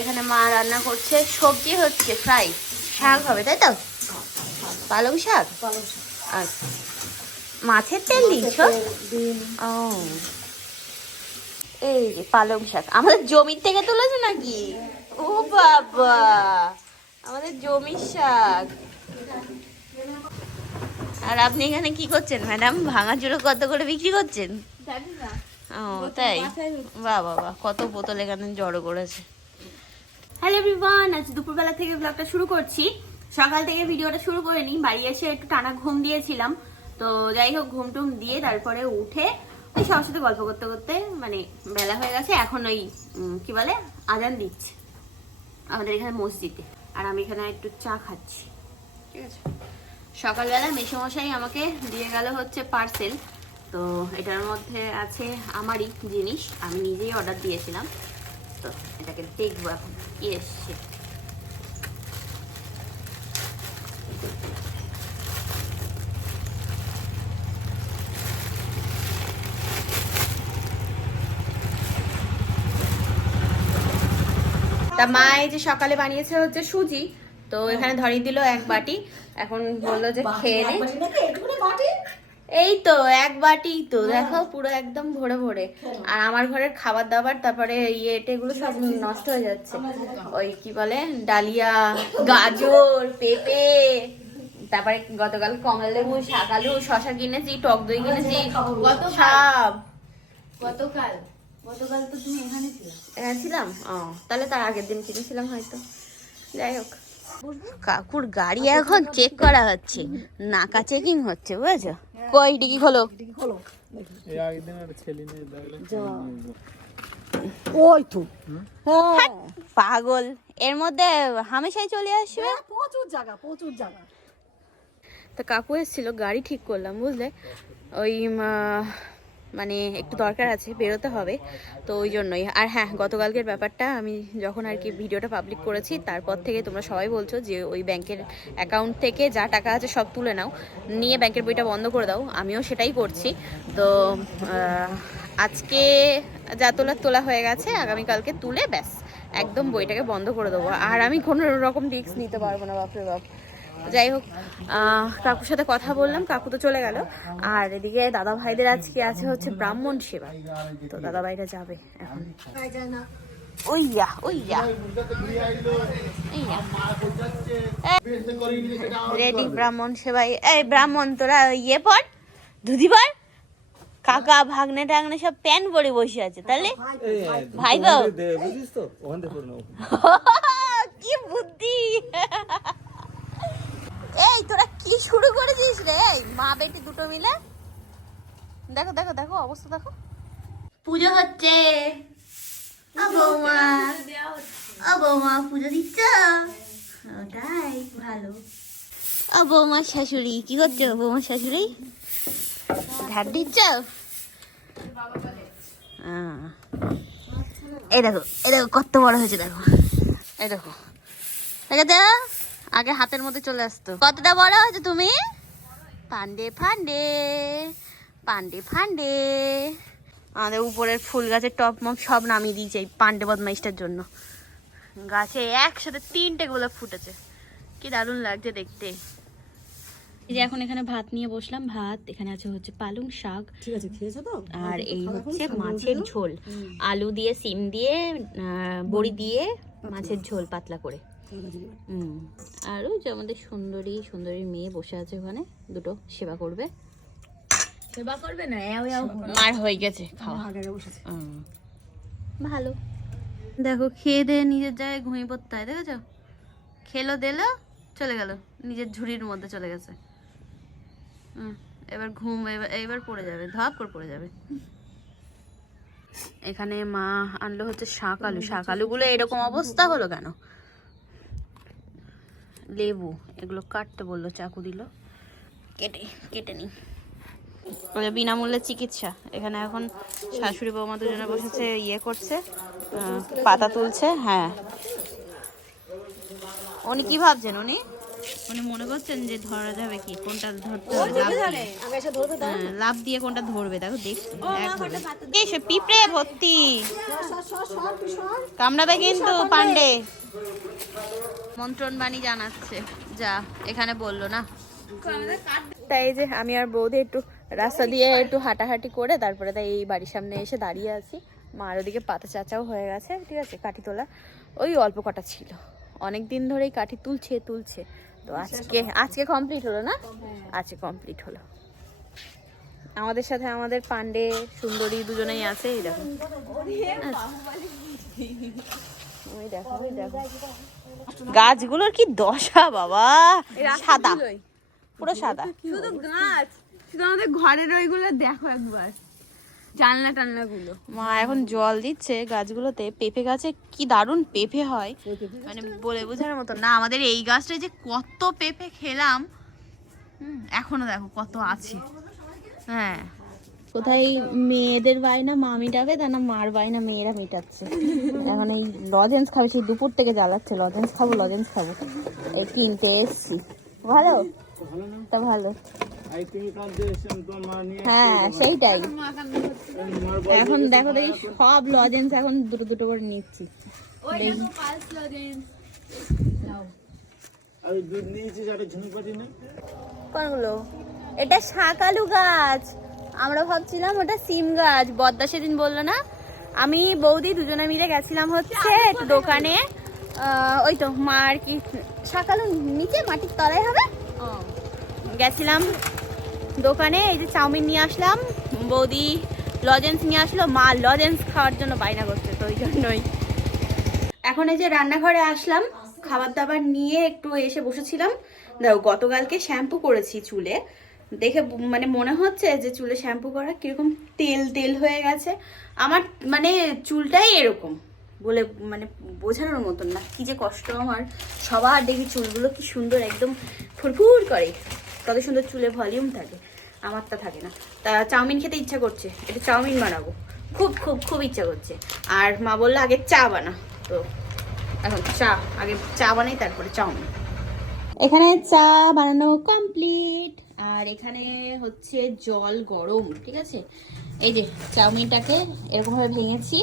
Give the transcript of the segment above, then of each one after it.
এখানে মা রান্না করছে সবজি হচ্ছে ফ্রাই শাক হবে তাই তো? পালং শাক? আচ্ছা। মাছের তেল দিচ্ছ ও। এই যে পালং শাক আমাদের জমির থেকে তুলেছো নাকি? ও বাবা আমাদের জমির শাক। আর আপনি এখানে কি করছেন ম্যাডাম? ভাঙা চুড়ো কত করে বিক্রি করছেন? ও তাই? বাহ বাবা কত বোতল এখানে জড়ো করেছে। হ্যালো এভরিওয়ান আজ দুপুরবেলা থেকে ব্লগটা শুরু করছি। সকাল থেকে ভিডিওটা শুরু করে নিই। বাড়ি এসে একটু টানা ঘুম দিয়েছিলাম। তো যাই হোক, ঘুম টুম দিয়ে তারপরে উঠে ওই সবার সাথে গল্প করতে করতে মানে বেলা হয়ে গেছে, এখন ওই কি বলে আজান দিচ্ছে। আমাদের এখানে মসজিদে। আর আমি এখানে একটু চা খাচ্ছি। ঠিক আছে? সকালবেলা মেসোমশাই আমাকে দিয়ে গেল হচ্ছে পার্সেল তো এটার মধ্যে আছে আমারই জিনিস। আমি নিজেই অর্ডার দিয়েছিলাম। তো এটাকে দেখব এখন। কি এসছে। তা মা এই যে সকালে বানিয়েছে হচ্ছে সুজি তো এখানে ধরিয়ে দিল এক বাটি। এখন বলল যে খেয়ে নে। এই তো এক বাটি তো দেখো পুরো একদম ভরে ভরে। আর আমার ঘরের খাবার দাবার তারপরে ইয়ে এগুলো সব নষ্ট হয়ে যাচ্ছে। ওই কি বলে ডালিয়া গাজর পেঁপে তারপরে গতকাল কমলা লেবু শাকালু শশা কিনেছি টক দই কিনেছি সব। গতকাল গতকাল তো তুমি এখানে এখানে ছিলাম। ও তাহলে তার আগের দিন কিনেছিলাম হয়তো। যাই হোক। কাকুর গাড়ি এখন চেক করা হচ্ছে। নাকা চেকিং হচ্ছে বুঝেছ? কই ডিগি খোলো। এই আগের দিন একটা ছেলে নিয়ে ওই তো। হ্যাঁ। পাগল। এর মধ্যে হামেশাই চলে আসবে? প্রচুর জায়গা প্রচুর জায়গা। তা কাকু এসেছিল গাড়ি ঠিক করলাম বুঝলে? ওই মানে একটু দরকার আছে, বেরোতে হবে। তো ওই জন্যই। আর হ্যাঁ গতকালকের ব্যাপারটা আমি যখন আর কি ভিডিওটা পাবলিক করেছি, তারপর থেকে তোমরা সবাই বলছো যে ওই ব্যাংকের অ্যাকাউন্ট থেকে যা টাকা আছে সব তুলে নাও। নিয়ে ব্যাংকের বইটা বন্ধ করে দাও। আমিও সেটাই করছি। তো আজকে যা তোলা তোলা হয়ে গেছে, আগামীকালকে তুলে ব্যাস, একদম বইটাকে বন্ধ করে দেবো। আর আমি কোনো রকম রিস্ক নিতে পারব না, বাপরে বাপ। যাই হোক কাকুর সাথে কথা বললাম কাকু তো চলে গেল। আর এদিকে দাদা ভাইদের আজকে আছে হচ্ছে ব্রাহ্মণ সেবা। তো দাদা ভাইরা যাবে এখন। ওইয়া ওইয়া রেডি ব্রাহ্মণ সেবাই এই ব্রাহ্মণ তোরা ইয়ে পর ধুতি পর। কাকা ভাগ্নে টাগ্নে সব প্যান্ট পরে বসে আছে তাহলে? ভাই কি বুদ্ধি। এই তোরা কি শুরু করেছিস রে? এই মা বেটি দুটো মিলে? দেখো দেখো দেখো অবস্থা দেখো। পুজো হচ্ছে। ও বৌমা ও বৌমা পুজো দিচ্ছ? ও, তাই ভালো। ও শাশুড়ি কি করছ বৌমা শাশুড়ি? ধার দিচ্ছ? আহ। এই দেখো এই দেখো কত বড় হয়েছে দেখো। এই দেখো। দেখেছ? আগে হাতের মধ্যে চলে আসতো। কতটা বড় হয়েছে তুমি? পান্ডে ফান্ডে পান্ডে ফান্ডে। আমাদের উপরের ফুল গাছের টপ মপ সব নামিয়ে দিয়েছে এই পান্ডে বদমাইশটার জন্য। গাছে একসাথে তিনটে গোলাপ ফুটেছে। কি দারুণ লাগছে দেখতে। এই যে এখন এখানে ভাত নিয়ে বসলাম। ভাত এখানে আছে হচ্ছে পালং শাক। ঠিক আছে খেয়েছো তো? আর এই হচ্ছে মাছের ঝোল। আলু দিয়ে সিম দিয়ে বড়ি দিয়ে মাছের ঝোল পাতলা করে। হুম। আর ওই যে আমাদের সুন্দরী সুন্দরী মেয়ে বসে আছে ওখানে দুটো সেবা করবে। সেবা করবে না? মার হয়ে গেছে খাওয়া। আগে বসেছে। হুম। ভালো। দেখো খেয়ে দিয়ে নিজের জায়গায় ঘুমিয়ে পড়তে হয় দেখেছ? খেলো দিলো চলে গেল। নিজের ঝুড়ির মধ্যে চলে গেছে। হুম, এবার ঘুম এবার এবার পড়ে যাবে ধপ করে পড়ে যাবে। এখানে মা আনলো হচ্ছে শাক আলু। শাক আলুগুলো এরকম অবস্থা হলো কেন? লেবু, এগুলো কাটতে বলল, চাকু দিল। কেটে কেটে নি বিনামূল্যে চিকিৎসা। এখানে এখন শাশুড়ি বৌমা দুজনে বসেছে ইয়ে করছে পাতা তুলছে হ্যাঁ। উনি কি ভাবছেন উনি? মানে মনে করছেন যে ধরা যাবে কি? কোনটা ধরতে হবে? লাভ দিয়ে। হ্যাঁ, লাভ দিয়ে কোনটা ধরবে? দেখো দেখ পিঁপড়ে ভর্তি। কামড়াবে কিন্তু পান্ডে মন্ত্রণ বাণী জানাচ্ছে। যা এখানে বলল না। তাই যে আমি আর বৌদি একটু রাস্তা দিয়ে একটু হাঁটাহাঁটি করে তারপরে তাই এই বাড়ির সামনে এসে দাঁড়িয়ে আছি। মার ওদিকে পাতা চাচাও হয়ে গেছে ঠিক আছে কাঠি তোলা। ওই অল্প কটা ছিল। অনেক দিন ধরেই কাঠি তুলছে তুলছে। তো আজকে আজকে কমপ্লিট হলো না? আজকে কমপ্লিট হলো। আমাদের সাথে আমাদের পান্ডে সুন্দরী দুজনেই আছে এই দেখো। দেখো গাছগুলোর কি দশা বাবা? সাদা। পুরো সাদা। শুধু গাছ। শুধু আমাদের ঘরের ওইগুলো দেখো একবার। জানলা টানলা গুলো মা, এখন জল দিচ্ছে গাছগুলোতে। পেঁপে গাছে কি দারুণ পেঁপে হয়। মানে বলে বোঝানোর মতো না। আমাদের এই গাছটায় যে কত পেঁপে খেলাম এখনও দেখো কত আছে। হ্যাঁ। কোথায় মেয়েদের বায়না মা মেটাবে তা না মার বায়না, মেয়েরা মেটাচ্ছে। এখন এই লজেন্স খাবে, সেই দুপুর থেকে জ্বালাচ্ছে লজেন্স খাব লজেন্স খাব। কিনতে এসছি। ভালো? তা ভালো। হ্যাঁ সেইটাই। এখন দেখো দেখি সব লজেন্স এখন দুটো দুটো করে নিচ্ছি। কোনগুলো এটা শাকালু গাছ। আমরা ভাবছিলাম ওটা সিম গাছ। বদ্দা সেদিন বলল না আমি বৌদি দুজনে মিলে গেছিলাম হচ্ছে দোকানে। ওই তো মা আর কি শাকালু নিচে মাটির তলায় হবে? গেছিলাম দোকানে এই যে চাউমিন নিয়ে আসলাম, বৌদি লজেন্স নিয়ে আসলো, মা লজেন্স খাওয়ার জন্য বায়না করছে, তো ওই জন্যই। এখন এই যে রান্নাঘরে আসলাম খাবার দাবার নিয়ে একটু এসে বসেছিলাম। দেখো, গতকালকে শ্যাম্পু করেছি চুলে। দেখে মানে মনে হচ্ছে যে চুলে শ্যাম্পু করা কীরকম তেল তেল হয়ে গেছে। আমার মানে চুলটাই এরকম বলে মানে বোঝানোর মতন না। কি যে কষ্ট আমার। সবার দেখি চুলগুলো কি সুন্দর, একদম ফুরফুর করে। কত সুন্দর চুলে ভলিউম থাকে, আমারটা থাকে না। তা চাউমিন খেতে ইচ্ছা করছে, একটু চাউমিন বানাবো। খুব খুব খুব ইচ্ছা করছে। আর মা বলল, আগে চা বানা। তো এখন চা, আগে চা বানাই, তারপরে চাউমিন। এখানে চা বানানো কমপ্লিট আর এখানে হচ্ছে জল গরম, ঠিক আছে? এই যে চাউমিনটাকে এরকমভাবে ভেঙেছি,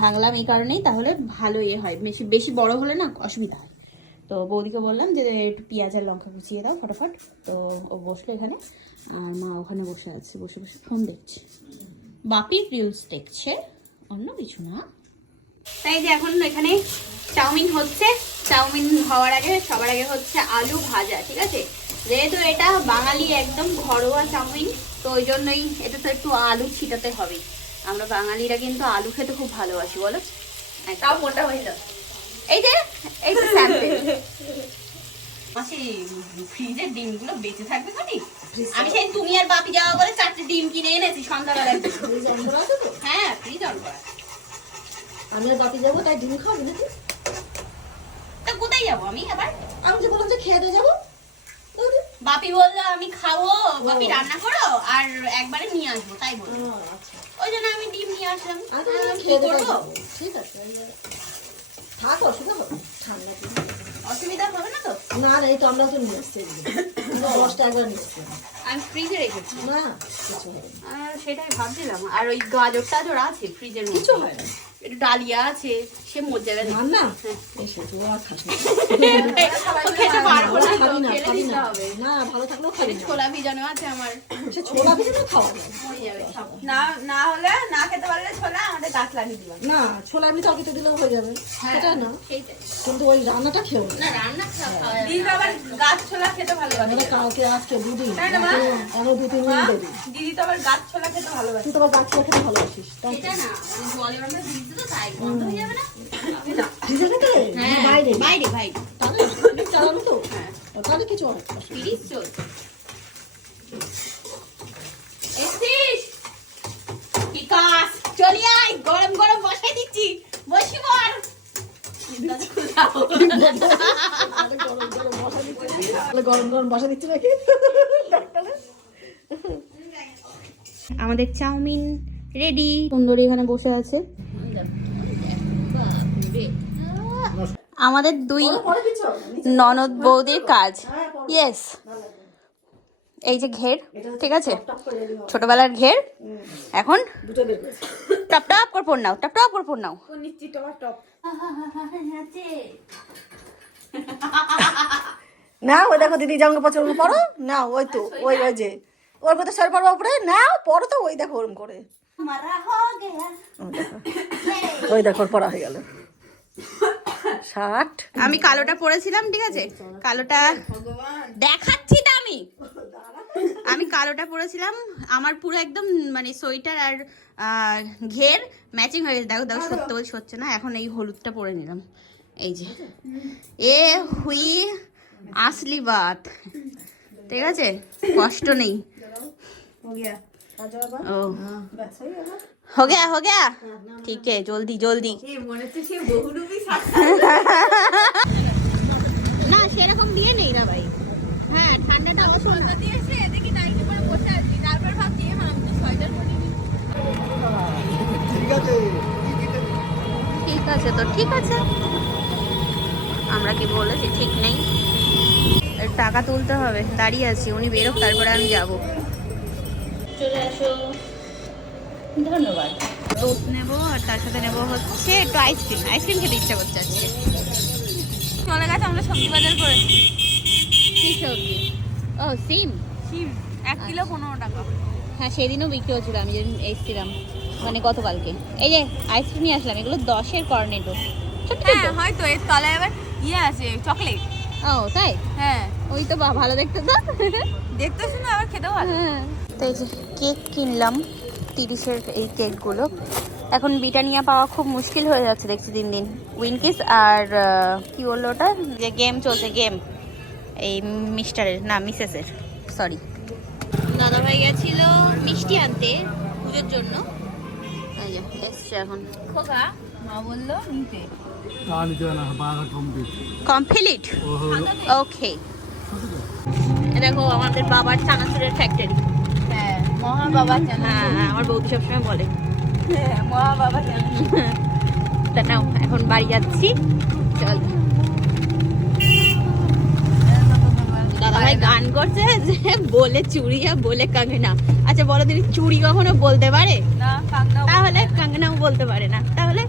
ভাঙলাম এই কারণেই, তাহলে ভালো ইয়ে হয়। বেশি বেশি বড় হলে না অসুবিধা হয়। তো বৌদিকে বললাম যে একটু পেঁয়াজ আর লঙ্কা কুচিয়ে দাও ফটাফট। তো ও বসল এখানে আর মা ওখানে বসে আছে বসে বসে ফোন দেখছে। বাপি রিলস দেখছে অন্য কিছু না। তাই যে এখন এখানে চাউমিন হচ্ছে। চাউমিন হওয়ার আগে সবার আগে হচ্ছে আলু ভাজা ঠিক আছে? যেহেতু এটা বাঙালি একদম ঘরোয়া চাউমিন তো ওই জন্যই এটা তো একটু আলু ছিটাতে হবে। আমরা বাঙালিরা কিন্তু আলু খেতে খুব ভালোবাসি বলো? তাও কোনটা হয়ে যাবে? এই যে এই যে স্যাম্পল মাসি ফ্রিজের ডিমগুলো বেঁচে থাকবে খালি আমি সেই তুমি আর বাপি যাওয়া বলে চারটে ডিম কিনে এনেছি সন্ধ্যাবেলায়। হ্যাঁ ফ্রিজ অন করা। আমি আর বাপি যাব তাই ডিম নাকি? তা কোথায় যাব আমি আবার? আমি যে বললাম যে খেয়ে দিয়ে যাব। বাপি বলল আমি খাব। বাপি রান্না করো আর একবারে নিয়ে আসব তাই বলল। আচ্ছা। ওই জন্য আমি ডিম নিয়ে আসলাম। কি করব? ঠিক আছে থাক অসুবিধা হবে? ঠান্ডা অসুবিধা হবে না তো? না না এই তো আমরা তো নিয়ে এসছি দশটা একবার নিয়ে এসছি আমি ফ্রিজে রেখেছি। না কিছু না। সেটাই ভাবছিলাম। আর ওই গাজর টাজর আছে ফ্রিজের কিছু হয় না একটু ডালিয়া আছে সে মজা গেছে রান্না হ্যাঁ। আর খাস না। খেতে পারব দিতে হবে না ভালো থাকলেও খাবি ছোলা ভিজানো আছে আমার। সে ছোলা ভেজে না খাওয়া হয়ে না না হলে না খেতে ছোলা আমাদের গাছ লাগিয়ে দিলাম। না ছোলা এমনি তরকারিতে দিলেও হয়ে যাবে। সেটা না। কিন্তু ওই রান্নাটা খেও না। রান্না খাওয়া দিদি আবার গাছ ছোলা খেতে ভালোবাসে। কালকে আজকে দুদিন। দু তিন দিন দেবে। দিদি তো আবার গাছ ছোলা খেতে ভালোবাসে। তুই তো আবার গাছ ছোলা খেতে ভালোবাসিস না তো তাই বন্ধ হয়ে যাবে না? ভিজে হ্যাঁ বাইরে। বাইরে বাইরে। তাহলে চালানো তো? হ্যাঁ। তাহলে কিছু চলছে এসছিস বিকাশ চলি আয় গরম গরম বসাই দিচ্ছি। বসি বল। গরম গরম বসা দিচ্ছি তাহলে গরম গরম বসা দিচ্ছি নাকি আমাদের চাউমিন রেডি। সুন্দরী এখানে বসে আছে। আমাদের দুই ননদ বৌদির কাজ। হ্যাঁ ইয়েস এই যে ঘের ঠিক আছে? ছোটবেলার ঘের। এখন টপ টপ করে পড় নাও টপ টপ করে পড় নাও। নিশ্চিত টপ টপ। না ওই দেখো দিদি যেমন পছন্দ পড়ো না ওই তো ওই ওই যে। ওর মধ্যে সর পড়বা উপরে না পড়ো তো ওই দেখো ওরম করে। ওই দেখো। ওই পড়া হয়ে গেল। ষাট। আমি কালোটা পরেছিলাম ঠিক আছে? কালোটা আমি কালোটা পরেছিলাম আমার পুরো একদম মানে সোয়েটার আর আহ, ঘের ম্যাচিং হয়ে গেছে দেখো দেখো সত্য বলছি হচ্ছে না এখন এই হলুদটা পরে নিলাম এই যে এ হুই আসলি বাত ঠিক আছে কষ্ট নেই ও हो गया हो गया ठीक है जल्दी जल्दी মনে হচ্ছে সে বহুরূপী না সেরকম দিয়ে নেই না ভাই হ্যাঁ ঠান্ডাটা সন্ধ্যা দিয়েছে তো ঠিক আছে। আমরা কি বলেছি? ঠিক নেই। টাকা তুলতে হবে। দাঁড়িয়ে আছি। উনি বেরোক তারপরে আমি যাব। চলে আসো। ধন্যবাদ। দুধ নেব আর তার সাথে নেব হচ্ছে একটু আইসক্রিম আইসক্রিম খেতে ইচ্ছা করছে আজকে। চলে গেছে আমরা সবজি বাজার করেছি কি সবজি? ও সিম। শিম এক কিলো পনেরো টাকা। হ্যাঁ সেদিনও বিক্রি হচ্ছিল আমি যেদিন এসেছিলাম। মানে গতকালকে। এই যে আইসক্রিম নিয়ে আসলাম এগুলো দশের কর্নেটো ছোট হ্যাঁ হয়তো এর তলায় আবার ইয়ে আছে চকলেট ও তাই? হ্যাঁ। ওই তো বা ভালো দেখতে তো। দেখতে শুনে আবার খেতেও ভালো। তো এই যে কেক কিনলাম তিরিশের এই কেকগুলো। এখন বিটানিয়া পাওয়া খুব মুশকিল হয়ে যাচ্ছে দেখছি দিন দিন। উইনকিস আর কি বলল ওটা? যে গেম চলছে গেম এই মিস্টারের না মিসেসের সরি দাদাভাই গেছিল মিষ্টি আনতে পুজোর জন্য। যে এসছে এখন। খোকা মা বলল নিতে। কমপ্লিট ওকে দেখো আমাদের বাবার চানাচুরের ফ্যাক্টরি হ্যাঁ মহা বাবা জানা হ্যাঁ হ্যাঁ, আমার বৌদি সবসময় বলে। হ্যাঁ মহা বাবা জানা তা নাও এখন বাড়ি যাচ্ছি। চল। দাদাভাই গান করছে যে বলে চুড়ি আর বলে কাঙ্গনা। আচ্ছা বলো দিদি চুড়ি কখনো বলতে পারে? তাহলে কাঙ্গনাও বলতে পারে না। তাহলে?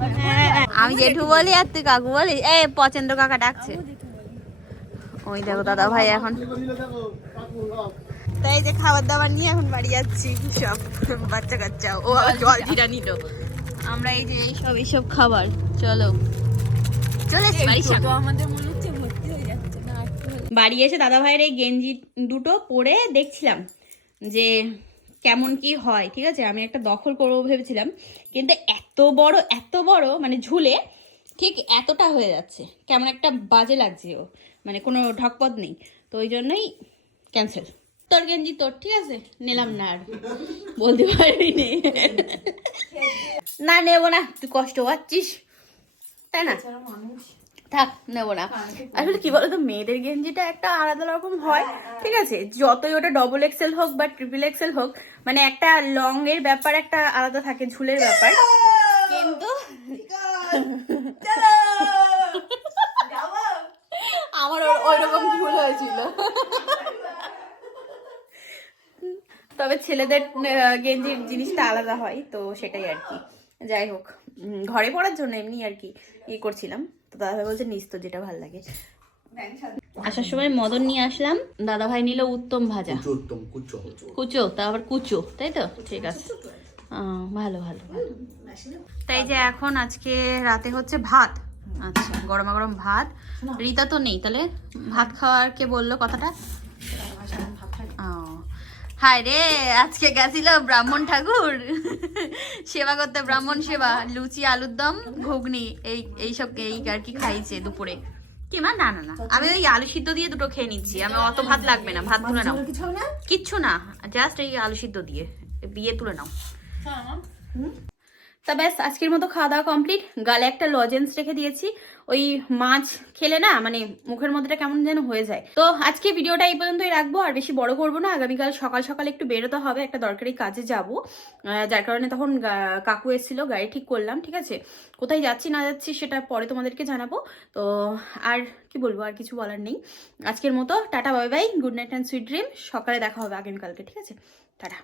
করে আমি জেঠু বলি আর তুই কাকু বলি। এ পচেন্দ্র কাকা ডাকছে। ওই দেখো দাদা ভাই এখন। তাই যে খাবার দাবার নিয়ে এখন বাড়ি যাচ্ছি সব বাচ্চা কাচ্চা। ও জল জিরা নিল। আমরা এই যে এইসব এইসব খাবার। চলো। চলে। আমাদের বাড়ি এসে দাদা ভাইয়ের এই গেঞ্জি দুটো পরে দেখছিলাম যে কেমন কি হয়, ঠিক আছে? আমি একটা দখল করব ভেবেছিলাম, কিন্তু এত বড় এত বড় মানে ঝুলে ঠিক এতটা হয়ে যাচ্ছে। কেমন একটা বাজে লাগছে ও মানে কোনো ঢকপদ নেই। তো ওই জন্যই ক্যান্সেল তোর গেঞ্জি তোর, ঠিক আছে? নিলাম না আর। বলতে পারবি নে, নেব না। তুই কষ্ট পাচ্ছিস। তাই না? থাক নেব না। আসলে কি বলতো মেয়েদের গেঞ্জিটা একটা আলাদা রকম হয় ঠিক আছে? যতই ওটা ডবল এক্সেল হোক বা ট্রিপল এক্সেল হোক মানে একটা লং এর ব্যাপার একটা আলাদা থাকে ঝুলের ব্যাপার। কিন্তু আমার ওই রকম ঝুল হয়েছিল। তবে ছেলেদের গেঞ্জির জিনিসটা আলাদা হয় তো সেটাই আর কি। যাই হোক ঘরে পড়ার জন্য এমনি আর কি ইয়ে করছিলাম। তো দাদাভাই বলছে নিস তো যেটা ভালো লাগে। আসার সময় মদন নিয়ে আসলাম। দাদা ভাই নিল উত্তম ভাজা। কুচো কুচো তা আবার কুচো তাই তো? ঠিক আছে। আহ, ভালো ভালো। তাই যে এখন আজকে রাতে হচ্ছে ভাত। আচ্ছা গরমা গরম ভাত। রিতা তো নেই তাহলে ভাত খাওয়ার কে বলল কথাটা? হায় রে আজকে গেছিল ব্রাহ্মণ ঠাকুর। সেবা করতে ব্রাহ্মণ সেবা লুচি আলুর দম ঘুগনি এই এইসব এই আর কি খাইছে দুপুরে। কি মা? না না না। আমি ওই আলু সিদ্ধ দিয়ে দুটো খেয়ে নিচ্ছি। আমি অত ভাত লাগবে না ভাত তুলে নাও। কিছু না? কিচ্ছু না জাস্ট এই আলু সিদ্ধ দিয়ে বিয়ে তুলে নাও। তা ব্যাস আজকের মতো খাওয়া দাওয়া কমপ্লিট গালে একটা লজেন্স রেখে দিয়েছি। ওই মাছ খেলে না মানে মুখের মধ্যেটা কেমন যেন হয়ে যায়। তো আজকে ভিডিওটা এই পর্যন্তই রাখব, আর বেশি বড় করব না। আগামীকাল সকাল সকাল একটু বেরোতে হবে, একটা দরকারি কাজে যাব। যার কারণে তখন কাকু এসেছিল, গাড়ি ঠিক করলাম, ঠিক আছে? কোথায় যাচ্ছি, না যাচ্ছি সেটা পরে তোমাদেরকে জানাব। তো আর কি বলব, আর কিছু বলার নেই। আজকের মতো, tata bye bye good night and sweet dream সকালে দেখা হবে আগামীকালকে ঠিক আছে? টাটা।